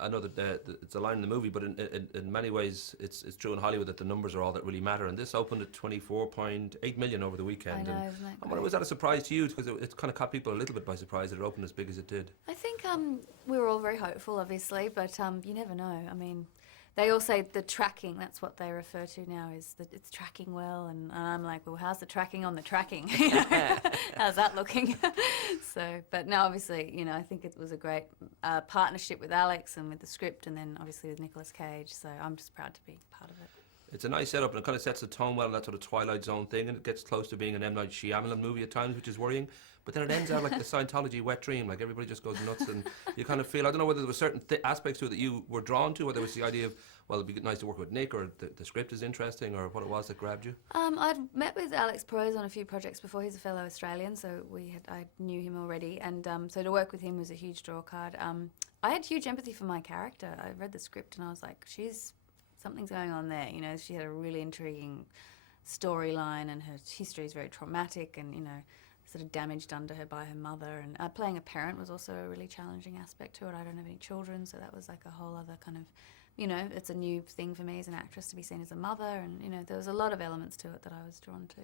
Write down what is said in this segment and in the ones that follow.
I know that it's a line in the movie, but in many ways it's true in Hollywood that the numbers are all that really matter. And this opened at 24.8 million over the weekend. I know, And isn't that I wonder, great? was that a surprise to you? Because it kind of caught people a little bit by surprise that it opened as big as it did. I think we were all very hopeful, obviously, but you never know. I mean, they all say the tracking, that's what they refer to now, is that it's tracking well, and I'm like, well, how's the tracking on the tracking? You know? How's that looking? So, but no, obviously, you know, I think it was a great partnership with Alex and with the script, and then obviously with Nicolas Cage, so I'm just proud to be part of it. It's a nice setup, and it kind of sets the tone well in that sort of Twilight Zone thing, and it gets close to being an M. Night Shyamalan movie at times, which is worrying. But then it ends out like the Scientology wet dream, like everybody just goes nuts, and you kind of feel, I don't know whether there were certain aspects to it that you were drawn to, whether it was the idea of, well, it'd be nice to work with Nick, or the script is interesting, or what it was that grabbed you. I'd met with Alex Proyas on a few projects before. He's a fellow Australian, so I knew him already, and so to work with him was a huge draw card. I had huge empathy for my character. I read the script and I was like, something's going on there. You know, she had a really intriguing storyline, and her history is very traumatic, and you know, sort of damage done to her by her mother. And playing a parent was also a really challenging aspect to it. I don't have any children, so that was like a whole other kind of, you know, it's a new thing for me as an actress to be seen as a mother, and you know, there was a lot of elements to it that I was drawn to.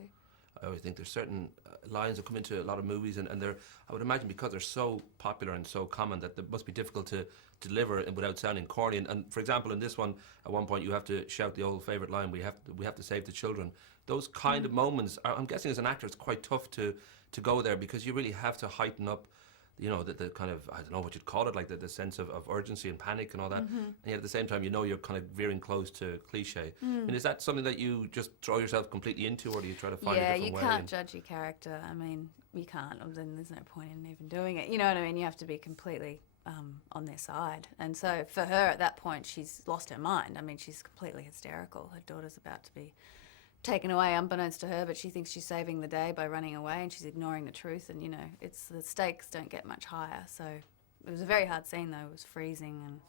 I always think there's certain lines that come into a lot of movies, and they're, I would imagine, because they're so popular and so common, that they must be difficult to deliver without sounding corny. And for example, in this one, at one point you have to shout the old favourite line, we have to save the children. Those kind of moments, I'm guessing as an actor it's quite tough to go there, because you really have to heighten up, you know, the kind of, I don't know what you'd call it, like the sense of urgency and panic and all that. And yet at the same time, you know, you're kind of veering close to cliche. And is that something that you just throw yourself completely into, or do you try to find a different way? Yeah, you can't judge your character. I mean, you can't, then there's no point in even doing it. You know what I mean? You have to be completely on their side. And so for her at that point, she's lost her mind. I mean, she's completely hysterical. Her daughter's about to be taken away unbeknownst to her, but she thinks she's saving the day by running away, and she's ignoring the truth, and you know, it's, the stakes don't get much higher. So it was a very hard scene though. It was freezing and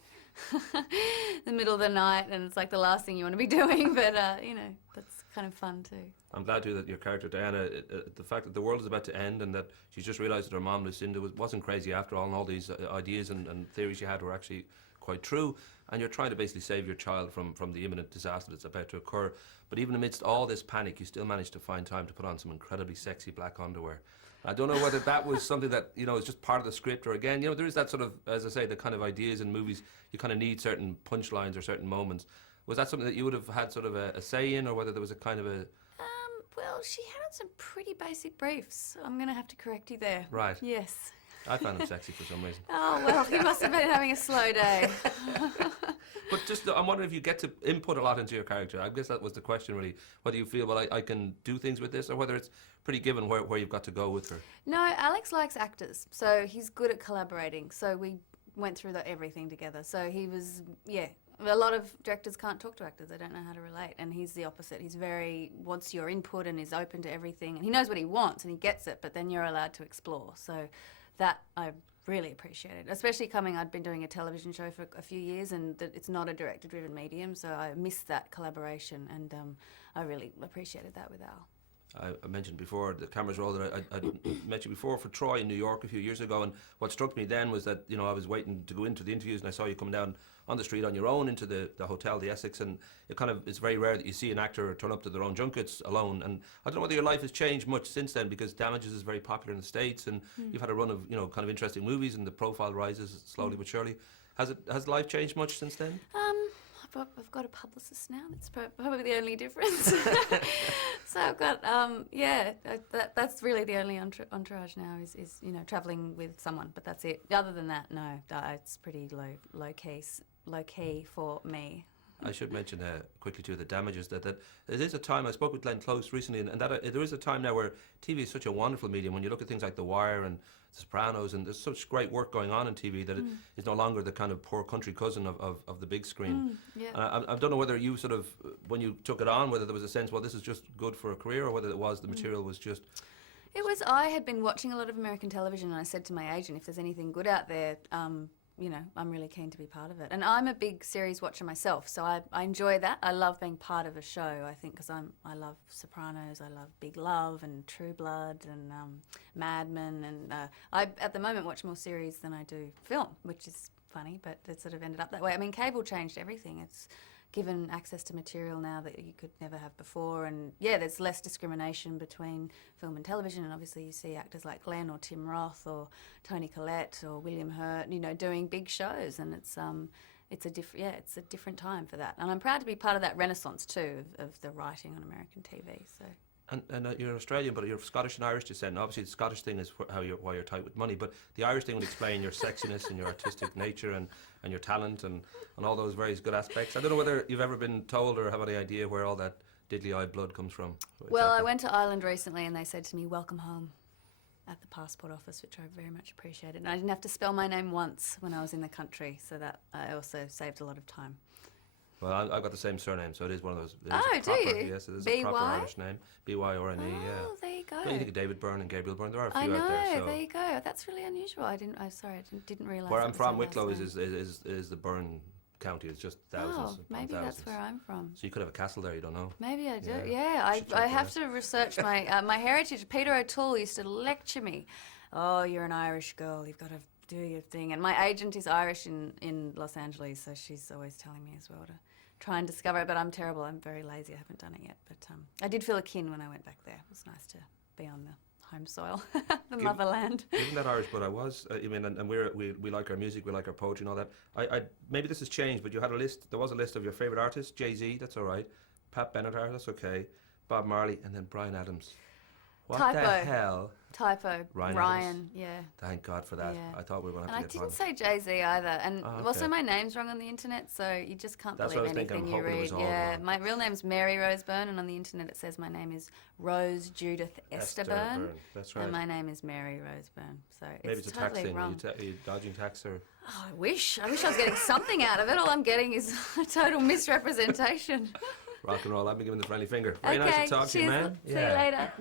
the middle of the night, and it's like the last thing you want to be doing, but you know, that's kind of fun too. I'm glad too that your character Diana, the fact that the world is about to end and that she's just realised that her mom Lucinda wasn't crazy after all, and all these ideas and theories she had were actually quite true, and you're trying to basically save your child from the imminent disaster that's about to occur. But even amidst all this panic, you still managed to find time to put on some incredibly sexy black underwear. I don't know whether that was something that, you know, is just part of the script, or again, you know, there is that sort of, as I say, the kind of ideas in movies, you kind of need certain punchlines or certain moments. Was that something that you would have had sort of a say in, or whether there was a kind of a... Well, she had some pretty basic briefs. I'm going to have to correct you there. Right. Yes. I found them sexy for some reason. Oh, well, you must have been having a slow day. But just, I'm wondering if you get to input a lot into your character. I guess that was the question, really. Whether you feel, well, I can do things with this, or whether it's pretty given where you've got to go with her. No, Alex likes actors, so he's good at collaborating. So we went through everything together. So he was, yeah. A lot of directors can't talk to actors. They don't know how to relate. And he's the opposite. He's wants your input and is open to everything. And he knows what he wants and he gets it, but then you're allowed to explore. So that I really appreciated. Especially I'd been doing a television show for a few years, and it's not a director-driven medium, so I missed that collaboration, and I really appreciated that with Al. I mentioned before the cameras roll that I met you before for Troy in New York a few years ago, and what struck me then was that, you know, I was waiting to go into the interviews and I saw you coming down on the street on your own into the hotel, the Essex, and it's very rare that you see an actor turn up to their own junkets alone. And I don't know whether your life has changed much since then, because Damages is very popular in the States, and you've had a run of, you know, kind of interesting movies, and the profile rises slowly but surely. Has life changed much since then? I've got a publicist now. That's probably the only difference. So I've got, that's really the only entourage now is you know, travelling with someone, but that's it. Other than that, no, it's pretty low key for me. I should mention quickly too the Damages, that it is a time, I spoke with Glenn Close recently, and that there is a time now where TV is such a wonderful medium. When you look at things like The Wire and The Sopranos, and there's such great work going on in TV that it is no longer the kind of poor country cousin of the big screen. Yeah. I don't know whether you sort of, when you took it on, whether there was a sense, well, this is just good for a career, or whether it was the material was just... I had been watching a lot of American television, and I said to my agent, if there's anything good out there, you know, I'm really keen to be part of it. And I'm a big series watcher myself, so I enjoy that. I love being part of a show, I think, because I love Sopranos, I love Big Love and True Blood and Mad Men, and I, at the moment, watch more series than I do film, which is funny, but it sort of ended up that way. I mean, cable changed everything. It's given access to material now that you could never have before, and yeah, there's less discrimination between film and television, and obviously you see actors like Glenn or Tim Roth or Toni Collette or William Hurt, you know, doing big shows, and it's a different time for that, and I'm proud to be part of that renaissance too of the writing on American TV. So. And you're Australian, but you're of Scottish and Irish descent. Obviously, the Scottish thing is why you're tight with money, but the Irish thing would explain your sexiness and your artistic nature and your talent and all those various good aspects. I don't know whether you've ever been told or have any idea where all that diddly-eyed blood comes from. Well, I went to Ireland recently and they said to me, "Welcome home," at the passport office, which I very much appreciated. And I didn't have to spell my name once when I was in the country, so that I also saved a lot of time. Well, I've got the same surname, so it is one of those. Oh, do you? Yes, it is a proper Irish name. B-Y-R-N-E, Oh, yeah. there you go. Well, you think of David Byrne and Gabriel Byrne. There are a few I know, out there. So. there you go. That's really unusual. I didn't realise. Where that I'm was from, my last Wicklow name. is the Byrne county. It's just thousands. Oh, upon maybe thousands. that's where I'm from. So you could have a castle there. You don't know. Maybe I do. Yeah. Yeah, Should check I that have out. to research my my heritage. Peter O'Toole used to lecture me. Oh, you're an Irish girl. You've got to do your thing. And my agent is Irish in Los Angeles, so she's always telling me as well to try and discover it. But I'm terrible. I'm very lazy. I haven't done it yet. But I did feel a kin when I went back there. It was nice to be on the home soil, the motherland. Isn't that Irish? But I was. I mean, and we like our music, we like our poetry and all that. I maybe this has changed, but you had a list. There was a list of your favorite artists: Jay-Z, that's all right. Pat Benatar, that's okay. Bob Marley, and then Bryan Adams. What Typo. the hell? Typo. Ryan Ryan, Adams. yeah. Thank God for that. Yeah. I thought we were going to And I have to get didn't one. say Jay-Z either. And Oh, also okay. my name's wrong on the internet, so you just can't That's what believe I was thinking. anything I'm you hoping it read. was all Yeah, wrong. my real name's Mary Rose Byrne, and on the internet it says my name is Rose Judith Esther Byrne. That's right. And my name is Mary Rose Byrne. So Maybe it's it's a tax totally thing. wrong. Are you dodging tax or? Oh, I wish I was getting something out of it. All I'm getting is a total misrepresentation. Rock and roll. I've been giving the friendly finger. Very Okay, nice to talk to you, cheers. man. See you later.